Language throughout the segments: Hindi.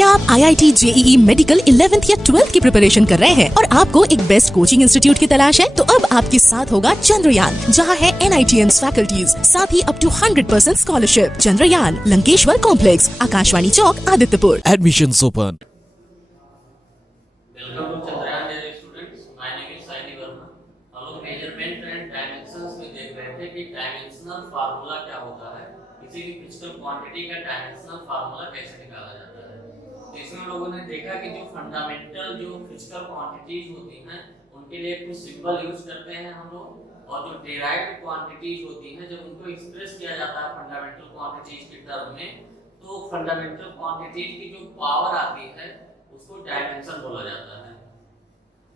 क्या आप IIT JEE मेडिकल 11th या 12th की प्रिपरेशन कर रहे हैं और आपको एक बेस्ट कोचिंग इंस्टीट्यूट की तलाश है? तो अब आपके साथ होगा चंद्रयान, जहां है NITS फैकल्टीज, साथ ही up to 100% scholarship. Chandrayaan, Lankeshwar complex, Aakashwani चौक, Adityapur. Admissions open. Welcome to Chandrayaan dear students. My name is Saini Verma. हम लोग मेजरमेंट एंड डायमेंशंस में देख रहे थे कि डायमेंशनल फार्मूला क्या होता है, किसी भी फिजिकल क्वांटिटी का डायमेंशनल फार्मूला कैसे निकाला जाता है। तो इसमें हम लोगों ने देखा कि जो फंडामेंटल जो फिजिकल क्वांटिटीज होती हैं उनके लिए कुछ सिंबल यूज करते हैं हम लोग, और जो डेराइव्ड क्वांटिटीज होती हैं जब उनको एक्सप्रेस किया जाता है फंडामेंटल क्वांटिटीज के टर्म में, तो फंडामेंटल क्वांटिटीज की जो पावर आती है उसको डायमेंशन बोला जाता है।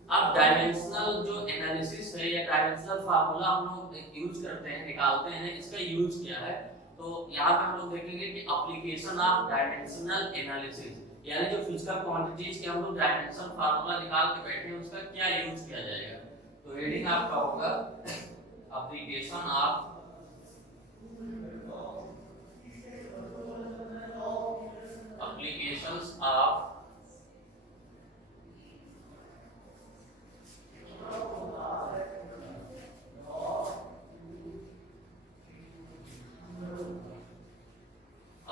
अब डायमेंशनल जो एनालिसिस है या डायमेंशनल फार्मूला हम लोग यूज करते हैं, निकालते हैं, इसका यूज क्या है। तो यहाँ पे हम लोग देखेंगे कि एप्लीकेशन ऑफ डायमेंशनल एनालिसिस, यानी जो फिजिकल क्वांटिटीज के हम लोग डायमेंशनल फार्मूला निकाल के बैठे हैं उसका क्या यूज किया जाएगा। तो हेडिंग आपका होगा application of applications of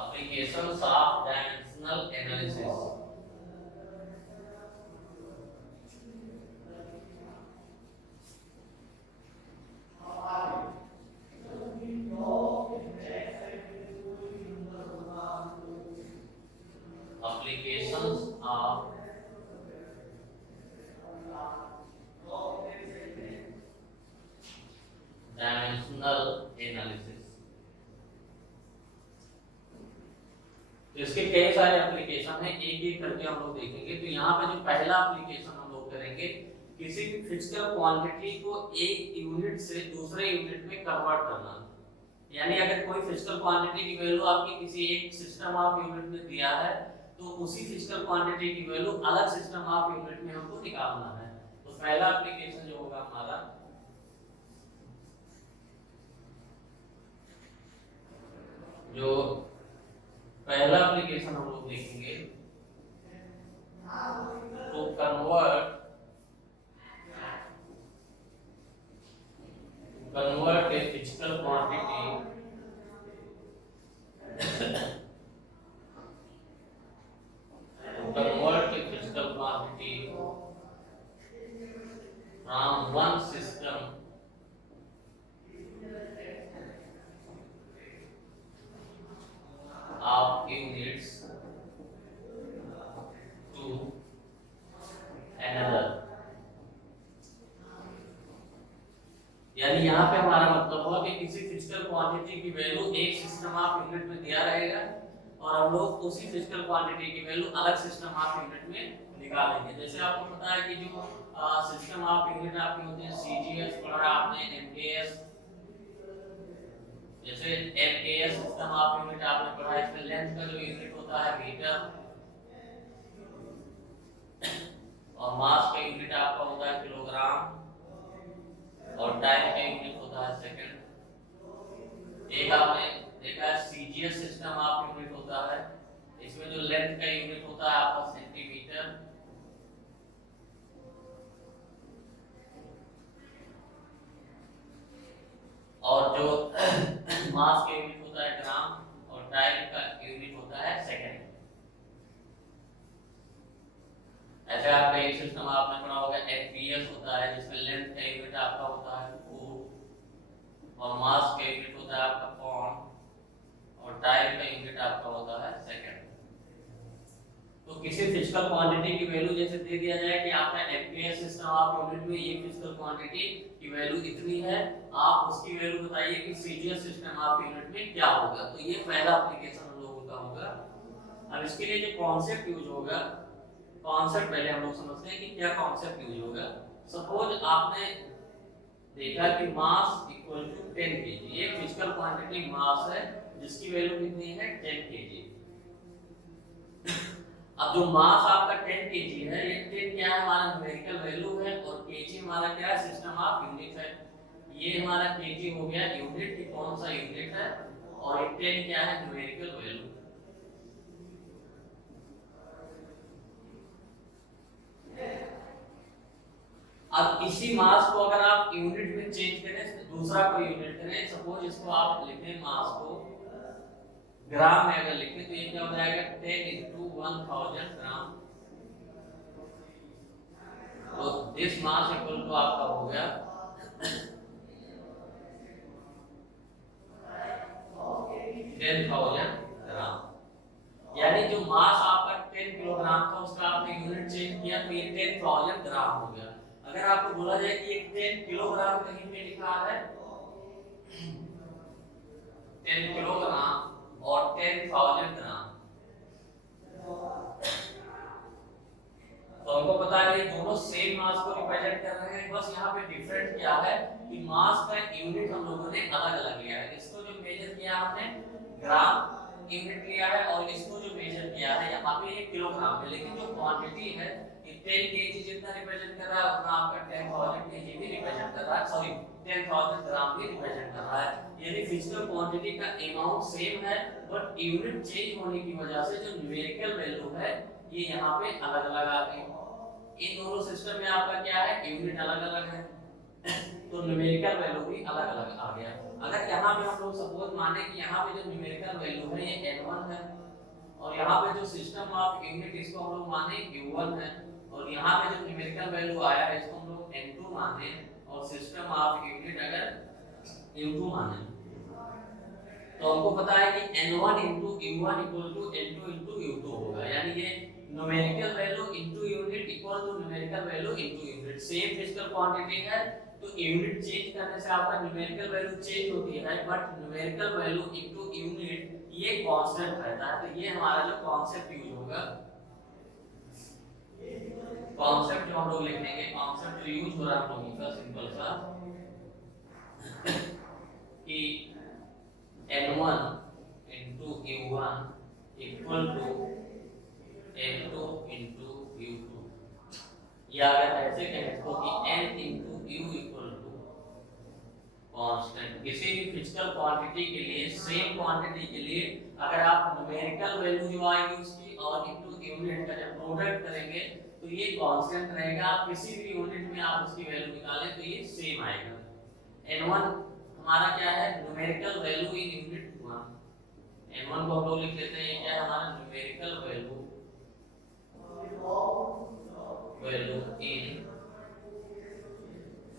applications of dimensional analysis। applications of dimensional analysis। तो इसके कई सारे एप्लीकेशन हैं, एक एक करके हम लोग देखेंगे। तो यहाँ पे जो पहला एप्लीकेशन हम लोग करेंगे, किसी भी फिजिकल क्वांटिटी को एक यूनिट से दूसरे यूनिट में कन्वर्ट करना। यानी अगर कोई फिजिकल क्वांटिटी की वैल्यू आपकी किसी एक सिस्टम ऑफ यूनिट में दिया है, तो उसी फिजिकल क्वांटिटी की वैल्यू अलग सिस्टम ऑफ यूनिट में हमको निकालना है। तो पहला एप्लीकेशन जो होगा हमारा, जो पहला एप्लीकेशन हम लोग देखेंगे, तो convert a physical quantity convert a physical quantity from one system of units to another। यानी यहाँ पे हमारा मतलब हुआ कि किसी फिजिकल क्वांटिटी की वैल्यू एक सिस्टम ऑफ यूनिट में दिया रहेगा और हम लोग उसी फिजिकल क्वांटिटी की वैल्यू अलग सिस्टम ऑफ यूनिट में निकालेंगे। जैसे आपको पता है कि जो सिस्टम ऑफ यूनिट आपके होते हैं, सीजीएस पढ़ा आपने, एमकेएस, जैसे एमकेएस सिस्टम ऑफ यूनिट आपने पढ़ा, इसमें लेंथ का जो यूनिट होता है मीटर, और मास का यूनिट आपका होता है किलोग्राम, और टाइम का यूनिट होता है सेकंड। एक आपने देखा है सीजीएस सिस्टम ऑफ यूनिट होता है, इसमें जो लेंथ का यूनिट होता है आपका सेंटीमीटर, और जो मास का यूनिट होता है ग्राम, और टाइम का यूनिट होता है सेकंड। ऐसे आपका एक सिस्टम आपने पढ़ा होगा एफपीएस होता है, जिसमें लेंथ का यूनिट आपका होता है फुट, और मास का यूनिट होता है आपका पाउंड, और टाइम का यूनिट आपका होता है सेकंड। तो किसी फिजिकल क्वांटिटी की वैल्यू जैसे दे दिया जाए कि आपका एफपीएस सिस्टम ऑफ यूनिट में ये फिजिकल क्वांटिटी की वैल्यू इतनी है, आप उसकी वैल्यू बताइए कि सीजीएस सिस्टम ऑफ यूनिट में क्या होगा। तो ये पहला एप्लीकेशन हम लोगों का होगा। अब इसके लिए जो कॉन्सेप्ट यूज होगा, कॉन्सेप्ट पहले हम लोग समझते हैं कि क्या कॉन्सेप्ट यूज होगा। सपोज आपने देखा कि मास इक्वल टू 10 केजी, ये फिजिकल क्वांटिटी मास है जिसकी वैल्यू कितनी है 10 केजी। अब जो मास आपका 10 केजी है, ये 10 क्या है हमारा न्यूमेरिकल वैल्यू है, और केजी हमारा क्या है सिस्टम ऑफ यूनिट है। ये हमारा केजी हो गया यूनिट की कौन सा यूनिट है, और 10 क्या है न्यूमेरिकल वैल्यू। अब इसी मास को अगर आप यूनिट में चेंज करें, दूसरा कोई यूनिट करें, सपोज इसको आप लिखें मास को ग्राम में अगर लिखें तो ये क्या हो जाएगा 10 into 1000 ग्राम। तो दिस मास इक्वल टू आपका हो गया 10,000 ग्राम। यानी जो मास आपका 10 किलोग्राम था उसका आपने यूनिट चेंज किया तो ये 10,000 ग्राम हो गया। अगर आपको बोला जाए कि ये 10 किलोग्राम कहीं पे लिखा है 10 किलोग्राम और 10,000 ग्राम, तो हमको पता है ये दोनों सेम मास को रिप्रेजेंट कर रहे हैं, बस यहाँ पे डिफरेंट क्या है कि मास का यूनिट हम लोगों ने अलग अलग लिया है। इसको जो मेजर किया हमने ग्राम यूनिट लिया है और इसको जो मेजर किया है यहाँ पे ये किलोग्राम में, लेकिन जो क्वांटिटी है ये 10 केजी जितना रिप्रेजेंट कर रहा है उतना आपका 10,000 केजी भी रिप्रेजेंट कर रहा है, सॉरी 10,000 ग्राम भी रिप्रेजेंट कर रहा है। यानी फिजिकल क्वांटिटी का अमाउंट सेम है बट यूनिट चेंज होने की वजह से जो न्यूमेरिकल वैल्यू है ये यहाँ पे अलग अलग आ गई। इन दोनों सिस्टम में आपका क्या है यूनिट अलग अलग है तो न्यूमेरिकल वैल्यू भी अलग अलग आ गया। अगर यहाँ पे हम लोग सपोज माने कि यहाँ पे जो न्यूमेरिकल वैल्यू है ये n1 है और यहाँ पे जो सिस्टम ऑफ यूनिट इसको हम लोग माने u1 है और यहाँ पे जो न्यूमेरिकल वैल्यू आया है इसको हम लोग n2 माने और सिस्टम ऑफ यूनिट अगर u2 माने, तो हमको पता है कि n1 into u1 equal to n2 into u2 होगा। यानी ये numerical value into unit equal to numerical value into unit. Same physical quantity है तो यूनिट चेंज करने से आपका न्यूमेरिकल वैल्यू चेंज होती है but numerical value into unit ये कांस्टेंट रहता है। तो ये हमारा जो कॉन्सेप्ट यूज होगा, कॉन्सेप्ट जो हम लोग लिखेंगे, कॉन्सेप्ट जो यूज हो रहा है हम लोगों का सिंपल सा कि n1 into u1 equal to n2 into u2, या अगर ऐसे कहें तो कि n into u equal to constant. किसी भी फिजिकल क्वांटिटी के लिए, सेम क्वांटिटी के लिए अगर आप न्यूमेरिकल वैल्यू जो आएगी उसकी और इनटू यूनिट का जब प्रोडक्ट करेंगे तो ये कांस्टेंट रहेगा। आप किसी भी यूनिट में आप उसकी वैल्यू निकालें तो ये सेम आएगा। n1 हमारा क्या है numerical value in unit 1, n1 को हम लोग लिख लेते हैं ये क्या है हमारा numerical value in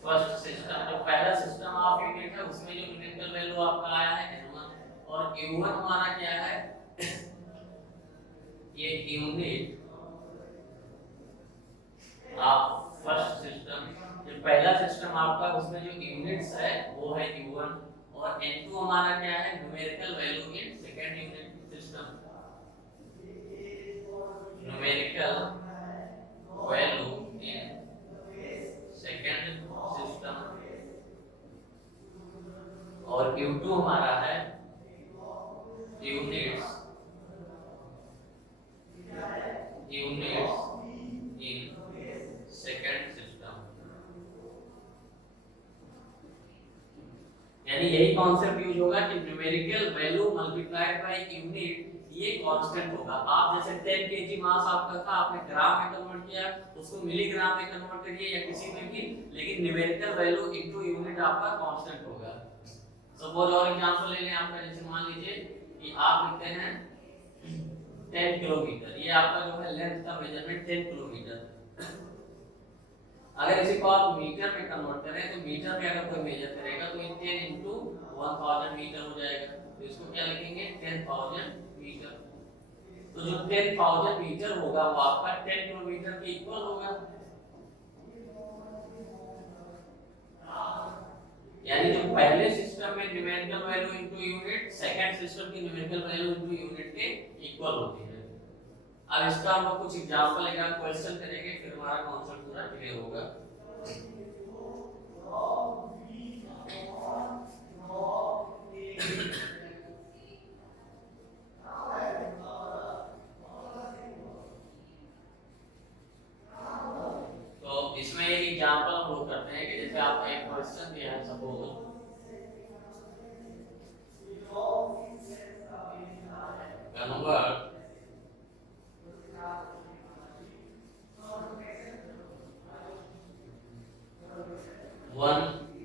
first system. जो पहला सिस्टम ऑफ यूनिट है उसमें जो न्यूमेरिकल वैल्यू आपका आया है n1 और u1 हमारा क्या है ये यूनिट ऑफ फर्स्ट सिस्टम। जो पहला सिस्टम आपका उसमें जो यूनिट्स है वो है u1 और n2 हमारा क्या है numerical value in second unit system. Numerical value in second system और u2 हमारा है यूनिट्स इन सेकंड सिस्टम। यानी यही कॉन्सेप्ट यूज होगा कि numerical value multiplied by unit ये कांस्टेंट होगा। आप जैसे 10 केजी मास आपका था आपने ग्राम में कन्वर्ट किया उसको मिलीग्राम में कन्वर्ट करिए या किसी में भी, लेकिन न्यूमेरिकल वैल्यू इनटू यूनिट आपका कांस्टेंट होगा। सपोज और एग्जांपल ले लें आपका, जैसे मान लीजिए कि आप लिखते हैं 10 किलोमीटर, ये आपका जो है लेंथ का मेजरमेंट 10 किलोमीटर। अगर इसी को आप मीटर में कन्वर्ट करें तो मीटर में अगर कोई मेजर करेगा तो ये 10 into 1000 मीटर हो जाएगा। तो इसको क्या लिखेंगे 10,000 मीटर। तो जो 10,000 मीटर होगा वो आपका 10 किलोमीटर के इक्वल होगा। यानी जो पहले सिस्टम में numerical value into unit second system की न्यूमेरिकल वैल्यू इनटू यूनिट के इक्वल होती है। अब इसका हम लोग कुछ एग्जांपल लेकर क्वेश्चन करेंगे फिर हमारा कॉन्सेप्ट पूरा क्लियर होगा। तो इसमें एक एग्जांपल हम लोग करते हैं कि जैसे आपका एक क्वेश्चन दिया है सपोज कन्वर्ट 1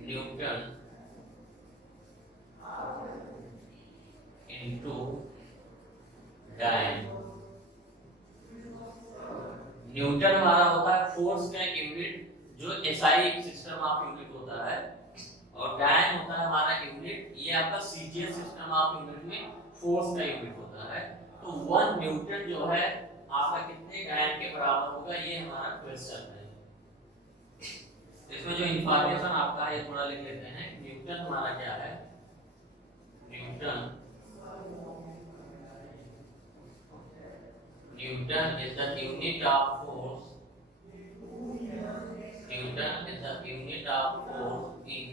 न्यूटन इनटू डायन। न्यूटन हमारा होता है फोर्स का यूनिट, जो एसआई सिस्टम ऑफ यूनिट होता है, और डायन होता है हमारा यूनिट, ये आपका सीजीएस सिस्टम ऑफ यूनिट में फोर्स का यूनिट होता है। तो 1 न्यूटन जो है आपका कितने डायन के बराबर होगा, ये हमारा क्वेश्चन है। इसमें जो इंफॉर्मेशन आपका है ये थोड़ा लिख लेते हैं। न्यूटन हमारा क्या है, Newton is the unit of force, Newton is the unit of force in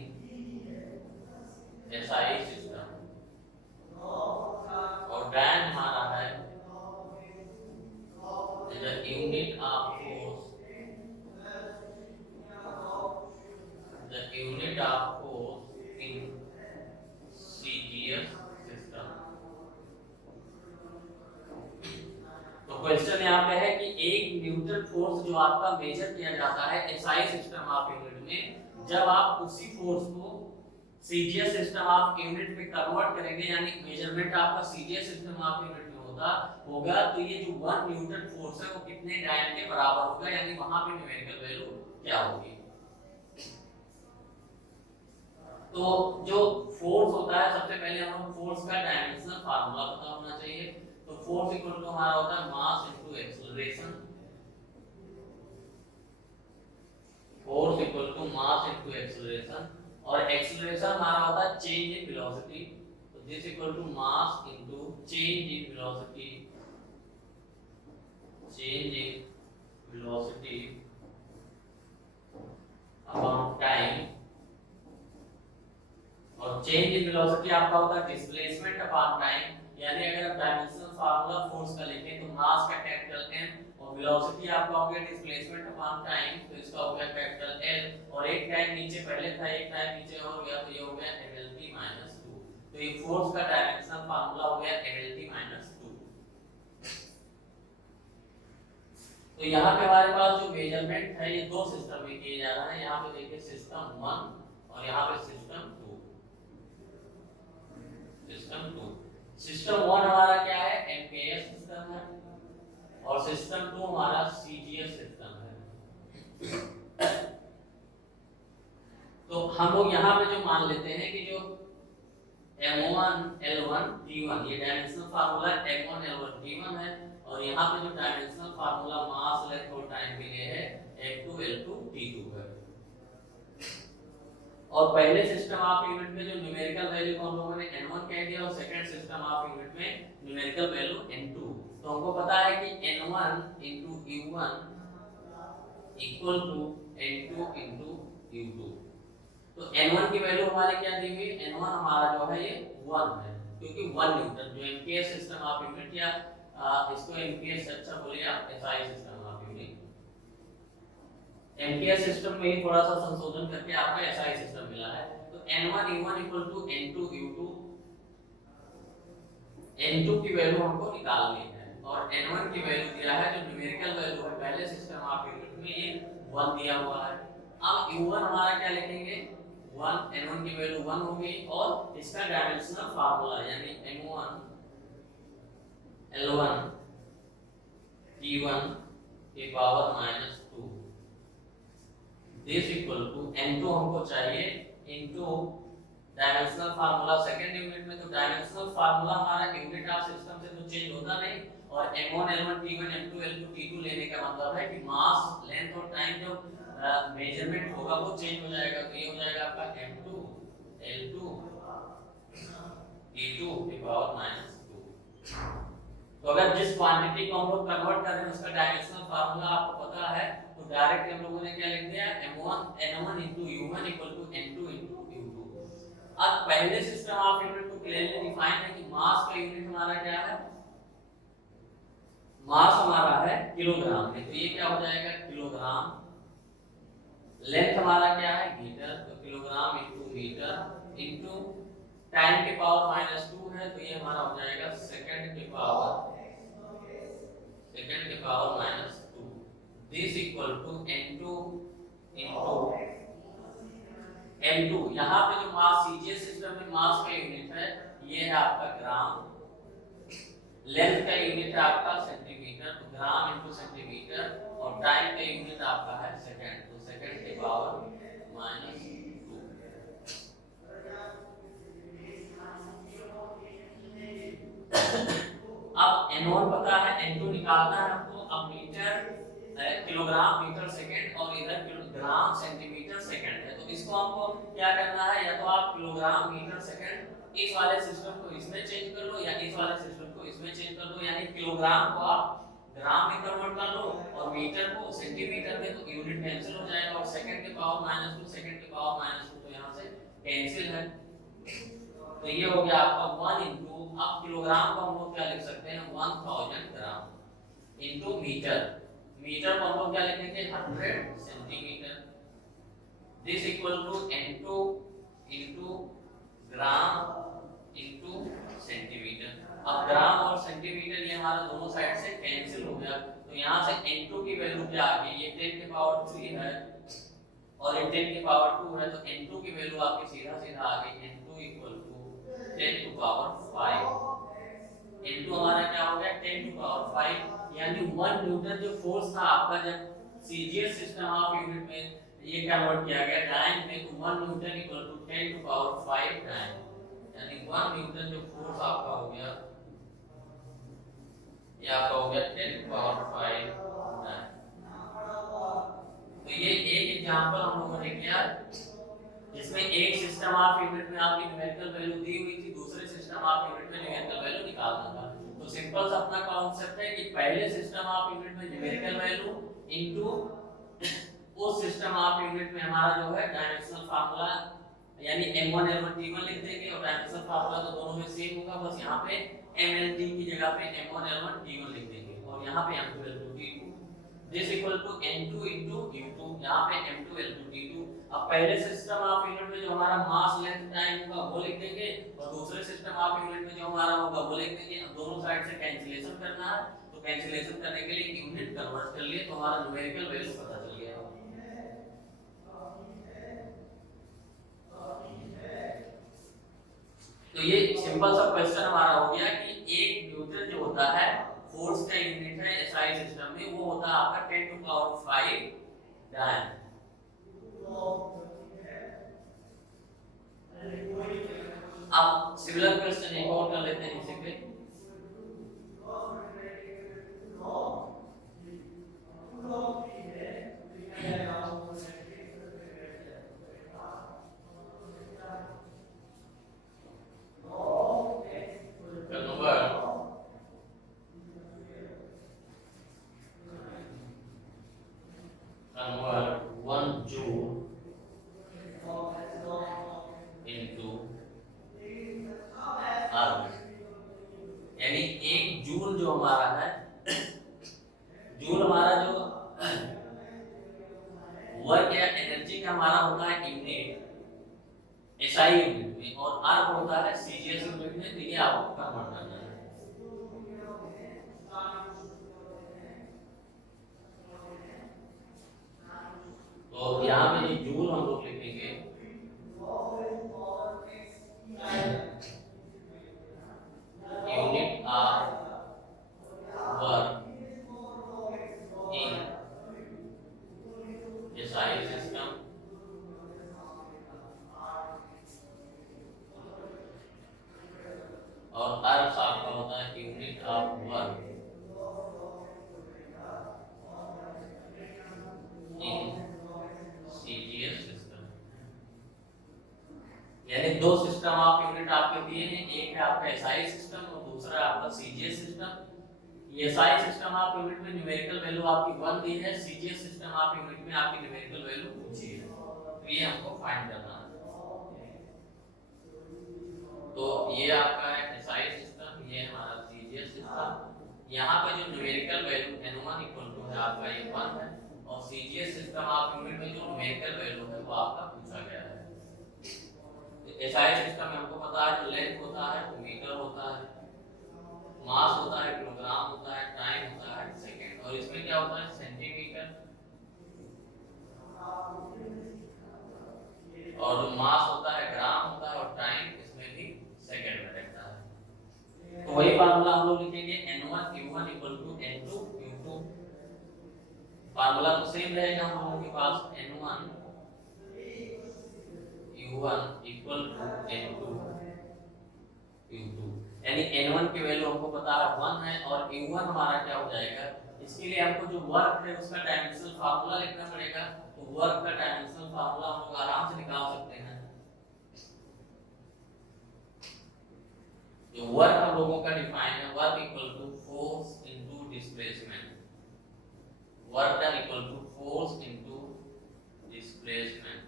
SI system, और डायन हमारा है is the unit of force, the unit of force in CGS system। तो क्वेश्चन यहाँ पे है कि एक न्यूटन फोर्स जो आपका मेजर किया जाता है एसआई सिस्टम ऑफ यूनिट में, जब आप उसी फोर्स को सीजीएस सिस्टम ऑफ यूनिट में कन्वर्ट करेंगे, यानी मेजरमेंट आपका सीजीएस सिस्टम ऑफ यूनिट में होगा, तो ये जो 1 न्यूटन फोर्स है वो कितने डायन के बराबर होगा, यानी वहां पे न्यूमेरिकल वैल्यू क्या होगी। तो जो फोर्स होता है, सबसे पहले हम फोर्स का डायमेंशनल फार्मूला पता होना चाहिए। तो फोर्स इक्वल टू हमारा होता है mass into acceleration, force equal to mass into acceleration, और एक्सेलरेशन हमारा होता है चेंज इन वेलोसिटी। तो this equal to mass into change in velocity, change in velocity upon time, और चेंज इन वेलोसिटी आपका होता है डिस्प्लेसमेंट अपॉन टाइम। यानी अगर आप डायमेंशनल फार्मूला फोर्स का लिखें तो मास का कैपिटल M और वेलोसिटी आपका हो गया डिस्प्लेसमेंट अपॉन टाइम, तो इसका हो गया कैपिटल L, और एक टाइम नीचे पहले था, एक टाइम नीचे हो गया, तो ये हो गया mLT - 2। तो ये फोर्स का डायमेंशनल फार्मूला हो गया mLT - 2। तो यहाँ पे हमारे पास जो मेजरमेंट है ये दो सिस्टम में किए जा रहा है। यहाँ पे देखिए सिस्टम 1 और यहाँ पे सिस्टम 2। सिस्टम 1 हमारा क्या है, एमकेएस सिस्टम है, और सिस्टम 2 हमारा सीजीएस सिस्टम है। तो हम लोग यहाँ पे जो मान लेते हैं कि जो M1 L1 T1 ये dimensional formula M1 L1 T1 है, और यहाँ पे जो डायमेंशनल फार्मूला मास लेंथ और टाइम के लिए है M2 L2 T2 है। और पहले सिस्टम ऑफ यूनिट में जो न्यूमेरिकल वैल्यू को हम लोगों ने n1 कह दिया, और सेकंड सिस्टम ऑफ यूनिट में न्यूमेरिकल वैल्यू n2। तो हमको पता है कि n1 * u1 = n2 * u2। तो n1 की वैल्यू हमारे क्या दी हुई, n1 हमारा जो है ये 1 है, क्योंकि 1 न्यूटन जो एमकेएस सिस्टम ऑफ यूनिट, या इसको एमकेएस अच्छा बोलिए आप, SI system of unit, MKS system में ही थोड़ा सा संशोधन करके आपको एसआई सिस्टम मिला है। तो n1 u1 = n2 u2, n2 की वैल्यू हमको निकालनी है, और n1 की वैल्यू दिया है जो न्यूमेरिकल वैल्यू है पहले सिस्टम ऑफ यूनिट में ये 1 दिया हुआ है। अब u1 हमारा क्या लिखेंगे, 1, n1 की वैल्यू 1 हो गई, और इसका डायमेंशनल फार्मूला यानी m1 L1 T1 की power -2, this equal to n2 हमको चाहिए into dimensional formula second unit में। तो डायमेंशनल फार्मूला हमारा यूनिट ऑफ सिस्टम से तो चेंज होता नहीं, और m1 L1 T1 m2 L2 T2 लेने का मतलब है कि मास लेंथ और टाइम जो मेजरमेंट होगा वो चेंज हो जाएगा। तो ये हो जाएगा आपका m2 L2 T2 की पावर -2। तो अगर जिस क्वांटिटी को हम लोग कन्वर्ट कर रहे हैं उसका डायमेंशनल फार्मूला आपको पता है, तो डायरेक्ट हम लोगों ने क्या लिख दिया, m1 n1 * u1 = n2 * u2। अब पहले सिस्टम ऑफ यूनिट को क्लियरली डिफाइन है कि मास का यूनिट हमारा क्या है, मास हमारा है किलोग्राम में, तो ये क्या हो जाएगा किलोग्राम। लेंथ हमारा क्या है मीटर, तो किलोग्राम * मीटर इनटू टाइम के पावर -2 है, तो ये हमारा हो जाएगा सेकंड के power -2। This equal to n2 * L2 यहाँ पे जो मास सीजीएस सिस्टम में मास का यूनिट है ये है आपका ग्राम, लेंथ का यूनिट है आपका सेंटीमीटर, तो ग्राम इनटू सेंटीमीटर, और टाइम का यूनिट आपका है सेकंड, तो सेकंड की पावर -2। अब N1 पता है, N2 निकालना है हमको। अब मीटर किलोग्राम मीटर सेकंड और इधर किलोग्राम सेंटीमीटर सेकंड है, तो इसको हमको क्या करना है, या तो आप किलोग्राम मीटर सेकंड इस वाले सिस्टम को इसमें चेंज कर लो, या इस वाले सिस्टम को इसमें चेंज कर लो, यानी किलोग्राम को आप ग्राम में कन्वर्ट कर लो और मीटर को सेंटीमीटर में, तो यूनिट कैंसिल हो जाएगा, और सेकंड के पावर -2 सेकंड के पावर -2 तो यहाँ से कैंसिल है, तो ये हो गया आपका 1 इंटू, अब किलोग्राम को हम लोग क्या लिख सकते हैं 1000 ग्राम इंटू मीटर, मीटर को हम लोग क्या लिखेंगे 100 centimetre, this equal to N2 into gram into centimetre. अब ग्राम और सेंटीमीटर ये हमारा दोनों साइड से कैंसिल हो गया, तो यहाँ से N2 की वैल्यू क्या आ गई, ये 10 के पावर 3 है और ये 10 के पावर 2 है, तो N2 की वैल्यू आपकी सीधा सीधा आ गई N2 equal to 10 to power 5। N2 हमारा क्या हो गया 10 टू पावर 5, यानी 1 न्यूटन जो फोर्स था आपका जब सीजीएस सिस्टम ऑफ यूनिट में ये कन्वर्ट किया गया टाइम में, तो 1 newton equal to 10 to power 5 time, यानी 1 न्यूटन जो फोर्स आपका हो गया ये आपका हो गया 10 टू पावर 5 टाइम। तो ये एक एग्जांपल हम लोगों ने किया जिसमें एक सिस्टम ऑफ यूनिट में आपकी न्यूमेरिकल वैल्यू दी हुई थी, दूसरे सिस्टम ऑफ यूनिट में न्यूमेरिकल वैल्यू निकालना था। तो सिंपल सा अपना कॉन्सेप्ट है कि पहले सिस्टम ऑफ यूनिट में न्यूमेरिकल वैल्यू इनटू उस सिस्टम ऑफ यूनिट में हमारा जो है डायमेंशनल फार्मूला, यानी m1 l1 t1 लिख देंगे, और डायमेंशनल फार्मूला तो दोनों में सेम होगा, बस यहाँ पे mlt की जगह पे m1 l1 t1 लिख देंगे, और यहाँ पे m2 l2 t2, this equal to n2 into u2, यहाँ पे m2 l2 t2। अब पहले सिस्टम ऑफ यूनिट में जो हमारा मास लेंथ टाइम होगा वो लिख देंगे, और दूसरे सिस्टम ऑफ यूनिट में जो हमारा होगा वो लिख देंगे। अब दोनों साइड से कैंसिलेशन करना है, तो कैंसिलेशन करने के लिए यूनिट कन्वर्ट कर लिए, तो हमारा न्यूमेरिकल वैल्यू पता चल गया। तो ये सिंपल सा क्वेश्चन हमारा हो गया कि एक न्यूटन जो होता है फोर्स का यूनिट है एसआई सिस्टम में, वो होता है आपका 10 टू पावर 5 डायन। अब सिमिलर क्वेश्चन एक और कर लेते हैं इसी पे। यानी एक जूल जो हमारा है, जूल हमारा जो वर्क या एनर्जी का हमारा होता है यूनिट एसआई यूनिट में, और आर होता है सीजीएस यूनिट में, तो ये आपको कन्वर्ट करना है। तो यहाँ पे ये जूल हम लोग लिखेंगे unit of work in SI system, और अर्थ आपका होता है unit of work in CGS system. यानी दो सिस्टम ऑफ यूनिट आपके दिए हैं, एक है आपका एसआई सिस्टम और दूसरा आपका CGS system. SI system of unit में न्यूमेरिकल वैल्यू आपकी 1 दी है, सीजीएस सिस्टम ऑफ यूनिट में आपकी न्यूमेरिकल वैल्यू पूछी है, तो ये हमको फाइंड करना है। तो ये आपका है एसआई सिस्टम, ये हमारा सीजीएस सिस्टम। यहाँ पे जो numerical value n1 equal to है आपका ये 1 है, और सीजीएस सिस्टम ऑफ यूनिट में जो न्यूमेरिकल वैल्यू है वो आपका पूछा गया है। एसआई सिस्टम में हमको पता है लेंथ होता है तो मीटर होता है, मास होता है किलोग्राम होता है, टाइम होता है सेकंड, और इसमें क्या होता है सेंटीमीटर। और जो मास होता है ग्राम होता है, और टाइम इसमें भी सेकंड में रहता है। तो वही फार्मूला हम लोग लिखेंगे n1 u1 n2 u2। Formula तो सेम रहेगा हम लोगों के पास, n1 u1 n2 u2, यानी n1 की वैल्यू हमको पता है 1 है, और u1 हमारा क्या हो जाएगा, इसके लिए हमको जो वर्क है उसका डायमेंशनल फार्मूला लिखना पड़ेगा। तो वर्क का डायमेंशनल फार्मूला हम लोग आराम से निकाल सकते हैं। जो वर्क हम लोगों का डिफाइन है, work equal to force into displacement, work done equal to force into displacement.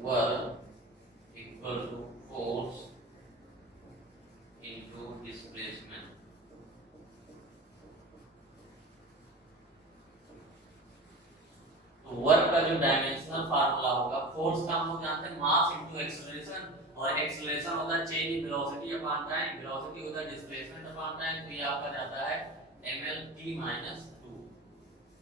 Work equal to force into displacement. तो वर्क का जो डायमेंशनल फार्मूला होगा, फोर्स का हम लोग जानते हैं मास इनटू एक्सेलरेशन, और एक्सेलरेशन होता है change in velocity upon time, velocity होता है डिस्प्लेसमेंट अपॉन टाइम। तो ये आपका जाता है mlt-2,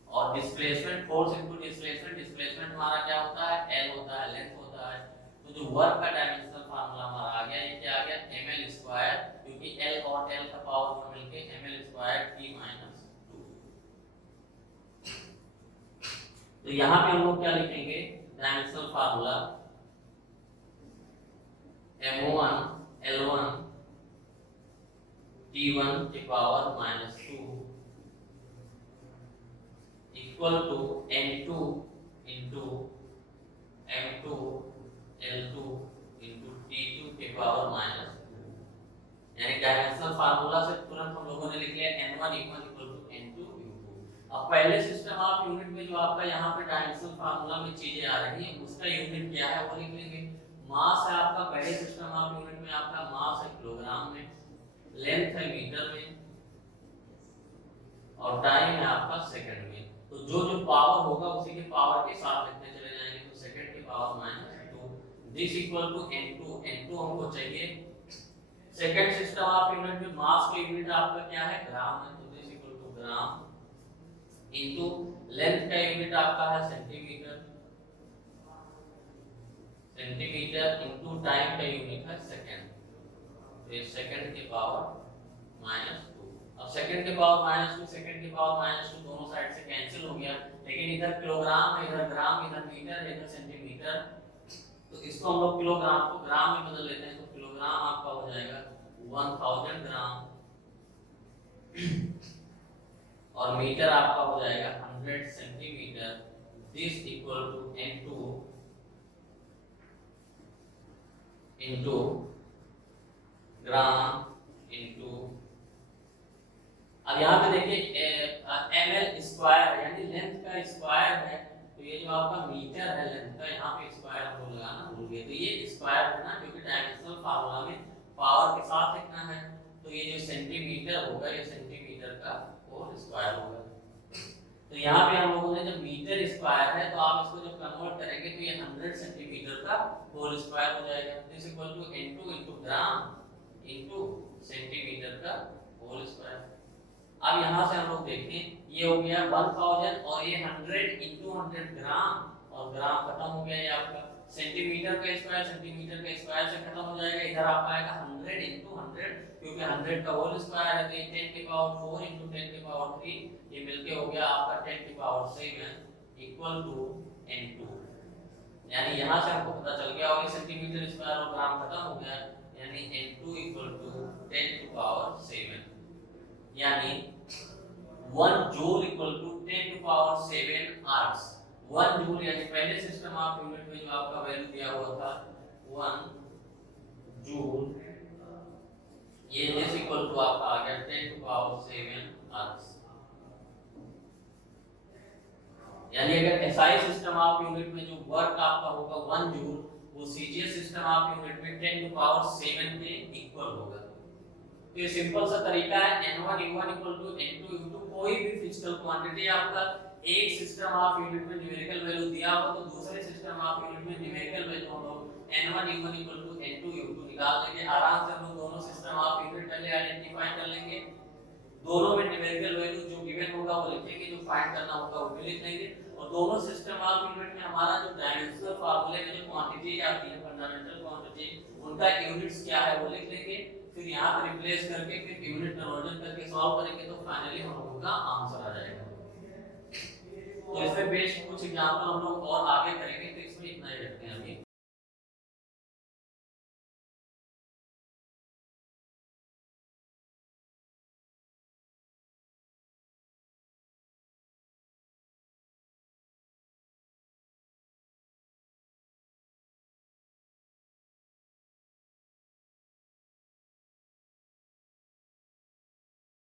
और displacement force into displacement, displacement हमारा क्या होता है, l होता है, लेंथ होता है। तो जो वर्क का डायमेंशनल फार्मूला हमारा आ गया, ये क्या आ गया, ml², क्योंकि l और l का पावर मिलके ml²t-2। तो यहाँ पे हम लोग क्या लिखेंगे, dimensional formula m1 l1 t1 की power -2 equal to n2 into m2 l2 into t2 की पावर -2। यानी डायमेंशनल फार्मूला से तुरंत हम लोगों ने लिख लिया n1 equal to n2 u2। अब पहले सिस्टम ऑफ यूनिट में जो आपका यहाँ पे डायमेंशनल फार्मूला में चीजें आ रही हैं, उसका यूनिट क्या है वो लिख लेंगे। मास है आपका, पहले सिस्टम ऑफ यूनिट में आपका मास है किलोग्राम में, लेंथ है मीटर में, और टाइम है आपका सेकंड में। तो जो जो पावर होगा उसी के पावर के साथ लिखते चले जाएंगे। तो सेकंड की power -2 this equal to n2, n2 हमको चाहिए। सेकंड सिस्टम ऑफ यूनिट में मास का यूनिट आपका क्या है, ग्राम है, तो this equal to gram into length का यूनिट आपका है सेंटीमीटर, सेंटीमीटर इनटू टाइम का यूनिट है सेकंड। तो ये सेकंड की पावर -2। अब सेकंड के पावर -2, सेकंड के पावर -2 दोनों साइड से कैंसिल हो गया, लेकिन इधर किलोग्राम है, इधर ग्राम, इधर मीटर है, इधर सेंटीमीटर। तो इसको हम लोग किलोग्राम को ग्राम में बदल लेते हैं। तो किलोग्राम आपका हो जाएगा 1000 ग्राम, और मीटर आपका हो जाएगा 100 centimetre. This equal to n2 into gram into, अब यहाँ पे देखिए ml² यानी लेंथ का स्क्वायर है, तो ये जो आपका मीटर है लेंथ का, यहाँ पे स्क्वायर हम लोग लगाना भूल गए। तो ये स्क्वायर है ना, क्योंकि डायमेंशनल फार्मूला में पावर के साथ लिखना है। तो ये जो सेंटीमीटर होगा, ये सेंटीमीटर का होल स्क्वायर होगा। तो यहाँ पे हम लोगों ने जब मीटर स्क्वायर है, तो आप इसको जब कन्वर्ट करेंगे तो ये 100 सेंटीमीटर का होल स्क्वायर हो जाएगा। This equal to n2 into gram into centimetre का होल स्क्वायर। अब यहाँ से हम लोग देखें, ये हो गया 1000, और ये 100 इंटू 100 ग्राम, और ग्राम खत्म हो गया। ये आपका सेंटीमीटर का स्क्वायर, सेंटीमीटर का स्क्वायर से खत्म हो जाएगा। इधर आप आएगा 100 इंटू 100, क्योंकि 100 का होल स्क्वायर है, तो ये 10 की पावर 4 इंटू 10 की पावर 3, ये मिलके हो गया आपका 10 की पावर 7 इक्वल टू n2। यानी यहाँ से हमको पता चल गया, और ये सेंटीमीटर स्क्वायर और ग्राम खत्म हो गया, यानी n2 इक्वल टू 10 की पावर 7, यानी 1 joule equal to 10 to power 7 hours. 1 joule यानी पहले सिस्टम ऑफ यूनिट में जो आपका वैल्यू दिया हुआ था 1 जूल, ये दिस इक्वल टू आपका आ गया 10 टू पावर 7 आवर्स। यानी अगर एसआई सिस्टम ऑफ यूनिट में जो वर्क आपका होगा 1 जूल, वो सीजीएस सिस्टम ऑफ यूनिट में 10 टू पावर 7 के इक्वल होगा। तो ये सिंपल सा तरीका है, n1 u1 n2 u2, कोई भी फिजिकल क्वांटिटी आपका एक सिस्टम ऑफ यूनिट में न्यूमेरिकल वैल्यू दिया हो तो दूसरे सिस्टम ऑफ यूनिट में न्यूमेरिकल वैल्यू हम लोग n1 u1 n2 u2 निकाल लेंगे। आराम से हम लोग दोनों सिस्टम ऑफ यूनिट पहले आइडेंटिफाई कर लेंगे, दोनों में न्यूमेरिकल वैल्यू जो गिवन होगा वो लिखेंगे, जो फाइंड करना होगा वो भी लिख लेंगे। और दोनों सिस्टम ऑफ यूनिट में हमारा जो डायमेंशनल फार्मूले में जो क्वांटिटी आती है फंडामेंटल क्वांटिटी, उनका यूनिट्स क्या है वो लिख लेंगे। फिर यहाँ पर रिप्लेस करके फिर यूनिट कन्वर्जन करके सॉल्व करेंगे तो फाइनली हम लोगों का आंसर आ जाएगा। तो इसमें बेस्ड कुछ एग्जांपल हम लोग और आगे करेंगे।